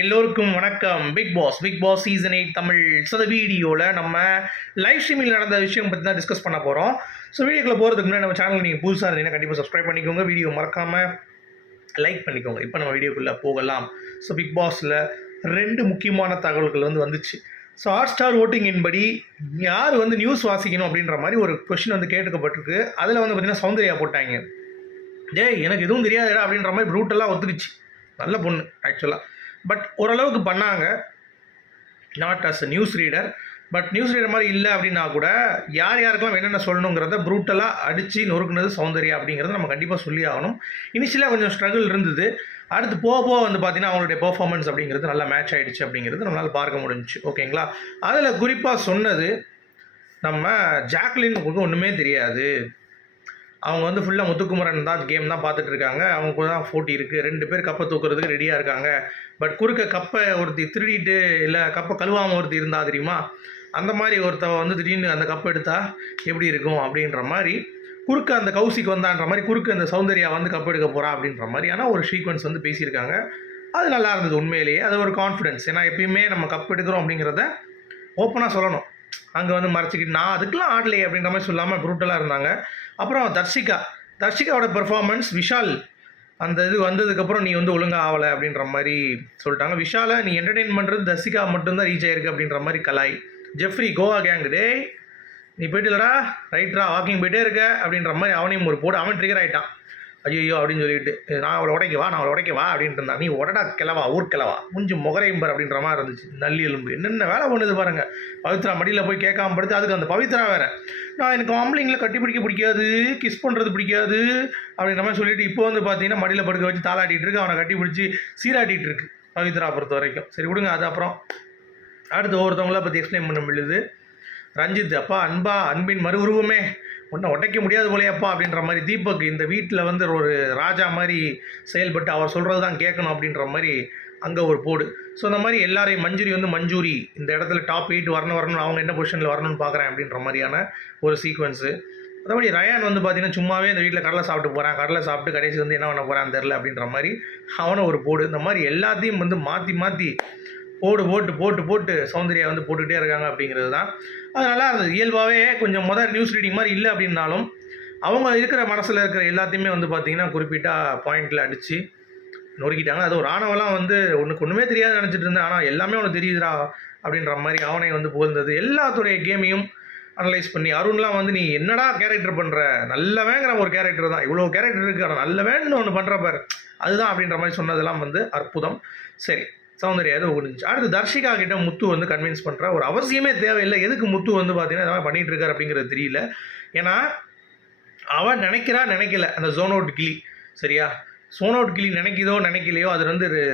எல்லோருக்கும் வணக்கம். Bigg Boss season 8 Tamil. So இந்த வீடியோவில் நம்ம லைவ் ஸ்ட்ரீமில் நடந்த விஷயம் பற்றி தான் டிஸ்கஸ் பண்ண போகிறோம். ஸோ வீடியோக்குள்ளே போகிறதுக்கு முன்னாடி நம்ம சேனல் நீங்கள் புதுசாக இருந்தீங்கன்னா கண்டிப்பாக சப்ஸ்கிரைப் பண்ணிக்கோங்க. வீடியோ மறக்காமல் லைக் பண்ணிக்கோங்க. இப்போ நம்ம வீடியோக்குள்ளே போகலாம். ஸோ பிக் பாஸில் 2 முக்கியமான தகவல்கள் வந்துச்சு. ஸோ ஹாட்ஸ்டார் ஓட்டிங்கின் படி யார் நியூஸ் வாசிக்கணும் அப்படின்ற மாதிரி ஒரு கொஷின் கேட்டுக்கப்பட்டிருக்கு. அதில் பார்த்திங்கன்னா சௌந்தர்யா போட்டாங்க. எனக்கு எதுவும் தெரியாதுடா அப்படின்ற மாதிரி ப்ரூட்டெல்லாம் ஒத்துக்குச்சு. நல்ல பொண்ணு ஆக்சுவலாக. பட் ஓரளவுக்கு பண்ணாங்க. Not as a news reader. But news reader மாதிரி இல்லை அப்படின்னா கூட யாருக்கெல்லாம் என்னென்ன சொல்லணுங்கிறத ப்ரூட்டலாக அடித்து நொறுக்குனது சௌந்தர்யா அப்படிங்கிறத நம்ம கண்டிப்பாக சொல்லி ஆகணும். இனிஷியலாக கொஞ்சம் ஸ்ட்ரகிள் இருந்தது. அடுத்து போக பார்த்தீங்கன்னா அவங்களுடைய பெர்ஃபார்மன்ஸ் அப்படிங்கிறது நல்லா மேட்ச் ஆகிடுச்சு அப்படிங்கிறது நம்மளால் பார்க்க முடிஞ்சிச்சு. ஓகேங்களா? அதில் குறிப்பாக சொன்னது நம்ம ஜாக்லினுக்கு ஒன்றுமே தெரியாது. அவங்க ஃபுல்லாக முத்துக்குமரன் தான் கேம் தான் பார்த்துட்டு இருக்காங்க. அவங்க கூட தான் போட்டி இருக்குது. 2 பேர் கப்பை தூக்குறதுக்கு ரெடியாக இருக்காங்க. பட் குறுக்க கப்பை ஒருத்தி திருடிட்டு இல்லை கப்பை கழுவாமல் ஒருத்தி இருந்தா தெரியுமா, அந்த மாதிரி ஒருத்தவ திடீர்னு அந்த கப்பை எடுத்தால் எப்படி இருக்கும் அப்படின்ற மாதிரி குறுக்க அந்த கௌசிக்கு வந்தான்ற மாதிரி குறுக்க அந்த சௌந்தர்யா கப் எடுக்க போகிறா அப்படின்ற மாதிரியான ஒரு சீக்வன்ஸ் பேசியிருக்காங்க. அது நல்லா இருந்தது உண்மையிலேயே. அது ஒரு கான்ஃபிடென்ஸ். ஏன்னா எப்பயுமே நம்ம கப் எடுக்கிறோம் அப்படிங்கிறத ஓப்பனாக சொல்லணும். அங்கே மறைச்சிக்கிட்டு நான் அதுக்கெலாம் ஆடலையே அப்படின்ற மாதிரி சொல்லாமல் ப்ரூட்டலாக இருந்தாங்க. அப்புறம் தர்ஷிகாவோட பெர்ஃபார்மன்ஸ், விஷால் அந்த இது வந்ததுக்கப்புறம் நீ ஒழுங்காக ஆகலை அப்படின்ற மாதிரி சொல்லிட்டாங்க. விஷாலை நீ என்டர்டெயின் பண்ணுறது தர்ஷிகா மட்டும்தான் ரீச் ஆகிருக்கு அப்படின்ற மாதிரி கலாய். ஜெஃப்ரி கோவா கேங் நீ போயிட்டு இல்லடா ரைட்ரா வாக்கிங் போயிட்டே இருக்க அப்படின்ற மாதிரி அவனையும் ஒரு போடு. அவன் ட்ரிகர் ஆகிட்டான். ஐயோ அப்படின்னு சொல்லிட்டு நான் அவளை உடைக்கவா அப்படின்ட்டு இருந்தான். நீ உடடா கிளவா ஊர்கிழவா முஞ்சு முகரையும்பர் அப்படின்ற மாதிரி இருந்துச்சு. நல்லி எலும்பு என்னென்ன வேலை பண்ணுது பாருங்கள். பவித்ரா மடியில் போய் கேட்காம படுத்து அதுக்கு அந்த பவித்ரா வேறு எனக்கு ஆம்பளைங்களை கட்டி பிடிக்காது, கிஸ் பண்ணுறது பிடிக்காது அப்படின்ற மாதிரி சொல்லிட்டு இப்போ பார்த்தீங்கன்னா மடியில் படுக்க வச்சு தாளாட்டிகிட்டு இருக்கு. அவனை கட்டி பிடிச்சி சீராட்டிகிட்டு இருக்கு பவித்ரா பொறுத்த வரைக்கும். சரி விடுங்க. அது அப்புறம் அடுத்து ஒவ்வொருத்தவங்கள பற்றி எக்ஸ்பிளைன் பண்ண முடியுது. ரஞ்சித் அப்பா அன்பின் மறு உருவமே ஒன்றை உடைக்க முடியாது போலையப்பா அப்படின்ற மாதிரி தீபக் இந்த வீட்டில் ஒரு ராஜா மாதிரி செயல்பட்டு அவர் சொல்கிறது தான் கேட்கணும் அப்படின்ற மாதிரி அங்கே ஒரு போடு. ஸோ அந்த மாதிரி எல்லாரையும் மஞ்சூரி இந்த இடத்துல டாப் 8 வரணும் அவங்க என்ன பொசிஷனில் வரணும்னு பார்க்குறேன் அப்படின்ற மாதிரியான ஒரு சீக்வன்ஸு. அதபடி ரயான் பார்த்திங்கன்னா சும்மாவே இந்த வீட்டில் கடலை சாப்பிட்டு போகிறேன், கடலை சாப்பிட்டு கடைசி என்ன பண்ண போகிறான்னு தெரில அப்படின்ற மாதிரி அவனை ஒரு போடு. இந்த மாதிரி எல்லாத்தையும் மாற்றி போட்டு சௌந்தர்யா போட்டுக்கிட்டே இருக்காங்க அப்படிங்கிறது தான். அது நல்லா இருந்தது. இயல்பாகவே கொஞ்சம் நியூஸ் ரீடிங் மாதிரி இல்லை அப்படின்னாலும் அவங்க இருக்கிற மனசில் இருக்கிற எல்லாத்தையுமே பார்த்திங்கன்னா குறிப்பிட்ட பாயிண்டில் அடித்து நொறுக்கிட்டாங்க. அது ஒரு ஆணவெல்லாம் உனக்கு ஒன்றுமே தெரியாது நினச்சிட்டு இருந்தேன், ஆனால் எல்லாமே உனக்கு தெரியுதுடா அப்படின்ற மாதிரி அவனை புகழ்ந்தது. எல்லாத்துடைய கேமையும் அனலைஸ் பண்ணி அருண்லாம் நீ என்னடா கேரக்டர் பண்ணுற, நல்லவேங்கிற ஒரு கேரக்டர் தான், இவ்வளோ கேரக்டர் இருக்குது ஆனால் நல்லவேன்னு ஒன்று பண்ணுற பாரு அதுதான் அப்படின்ற மாதிரி சொன்னதெல்லாம் அற்புதம். சரி, சௌந்தர்யா எது முடிஞ்சு. அடுத்து தர்ஷிகா கிட்ட முத்து கன்வின்ஸ் பண்ணுற ஒரு அவசியமே தேவையில்லை. எதுக்கு முத்து பார்த்தீங்கன்னா இதெல்லாம் பண்ணிகிட்டு இருக்காரு அப்படிங்கிறது தெரியல. ஏன்னா அவன் நினைக்கல அந்த ஜோன் அவுட் கிளி. சரியா, சோன் அவுட் கிளி நினைக்கலையோ அது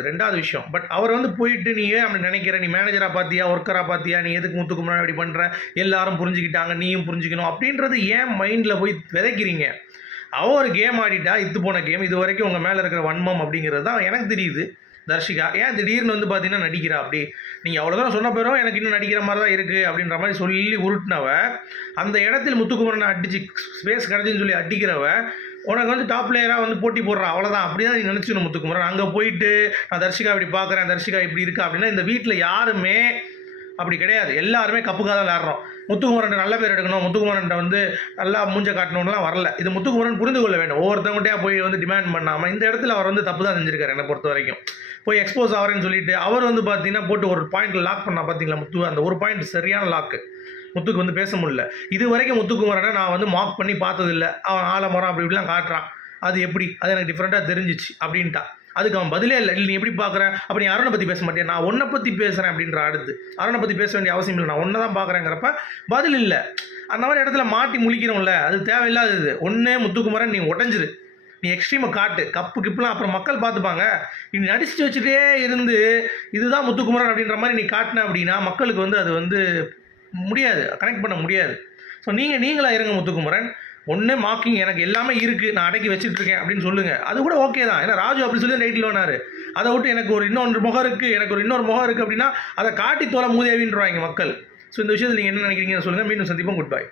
ரெண்டாவது விஷயம். பட் அவர் போயிட்டு நீ ஏன் அப்படி நினைக்கிற, நீ மேனேஜராக பார்த்தியா ஒர்க்கராக பார்த்தியா, நீ எதுக்கு முத்துக்கு முன்னாடி அப்படி பண்ணுற, எல்லாரும் புரிஞ்சுக்கிட்டாங்க நீயும் புரிஞ்சுக்கணும் அப்படின்றது ஏன் மைண்டில் போய் விதைக்கிறீங்க. அவன் ஒரு கேம் ஆடிட்டா இத்து போன கேம். இது வரைக்கும் உங்கள் மேலே இருக்கிற வன்மம் அப்படிங்கிறது தான் எனக்கு தெரியுது. தர்ஷிகா ஏன் திடீர்னு பார்த்தீங்கன்னா நடிக்கிறா அப்படி, நீங்கள் அவ்வளோதான் சொன்ன பேரும் எனக்கு இன்னும் நடிக்கிற மாதிரி தான் இருக்குது அப்படின்ற மாதிரி சொல்லி உருட்டினவ அந்த இடத்தில் முத்துக்குமரனை அடித்து ஸ்பேஸ் கிடச்சின்னு சொல்லி அடிக்கிறவ உனக்கு டாப் பிளேயராக போட்டி போடுறா. அவ்வளோதான். அப்படி தான் நீ நினச்சிக்கணும் முத்துக்குமரன். அங்கே போயிட்டு நான் தர்ஷிகா இப்படி பார்க்குறேன், தர்ஷிகா இப்படி இருக்கா அப்படின்னா இந்த வீட்டில் யாருமே அப்படி கிடையாது. எல்லாருமே கப்புக்காக தான் விளையாடுறோம். முத்துக்குமரன் நல்ல பேர் எடுக்கணும், முத்துக்குமரன் நல்லா மூஞ்ச காட்டணும்லாம் வரல. இது முத்துக்குமரன் புரிந்து கொள்ள வேண்டும். ஒவ்வொருத்தவங்கள்ட்டையா போய் டிமாண்ட் பண்ணாமல் இந்த இடத்துல அவர் தப்பு தான் செஞ்சுருக்காரு. என்னை பொறுத்த வரைக்கும் போய் எக்ஸ்போஸ் ஆகிறேன்னு சொல்லிட்டு அவர் பார்த்தீங்கன்னா போட்டு ஒரு பாயிண்ட் லாக் பண்ணா பார்த்தீங்களா முத்து, அந்த ஒரு பாயிண்ட் சரியான லாக்கு. முத்துக்கு பேச முடியல. இது வரைக்கும் முத்துக்குமரனை நான் மார்க் பண்ணி பார்த்ததில்லை. அவன் ஆலமரம் அப்படி இப்படிலாம் காட்டுறான். அது எப்படி, அது எனக்கு டிஃப்ரெண்ட்டாக தெரிஞ்சிச்சு அப்படின்ட்டா. அதுக்கு அவன் பதிலே இல்லை. நீ எப்படி பார்க்குற, அப்போ நீ அருணை பற்றி பேச மாட்டேன், நான் ஒன்றை பற்றி பேசுகிறேன் அப்படின்ற. அடுத்து அருணை பற்றி பேச வேண்டிய அவசியம் இல்லை, நான் ஒன்றை தான் பார்க்குறேங்கிறப்ப பதில் இல்லை. அந்த மாதிரி இடத்துல மாட்டி முழிக்கிறோம்ல, அது தேவையில்லாதது. ஒன்றே முத்துக்குமரன் நீ உடஞ்சிரு, நீ எக்ஸ்ட்ரீமை காட்டு, கப்பு கிப்புலாம் அப்புறம் மக்கள் பார்த்துப்பாங்க. நீ நடிச்சு வச்சுட்டே இருந்து இதுதான் முத்துக்குமரன் அப்படின்ற மாதிரி நீ காட்டின அப்படின்னா மக்களுக்கு அது முடியாது, கனெக்ட் பண்ண முடியாது. ஸோ நீங்களாக இருங்க முத்துக்குமரன். ஒன்றே மார்க்கிங் எனக்கு எல்லாமே இருக்குது, நான் அடக்கி வச்சுட்டு இருக்கேன் அப்படின்னு சொல்லுங்கள். அது கூட ஓகே தான். ஏன்னா ராஜு அப்படி சொல்லி ரைட்டில் வேணார். அதை விட்டு எனக்கு ஒரு இன்னொரு முகம் இருக்குது அப்படின்னா அதை காட்டி தோலை மூதேவின்றாங்க மக்கள். ஸோ இந்த விஷயத்தில் நீங்கள் என்ன நினைக்கிறீங்கன்னு சொல்லுங்கள். மீண்டும் சந்திப்போம். Good bye.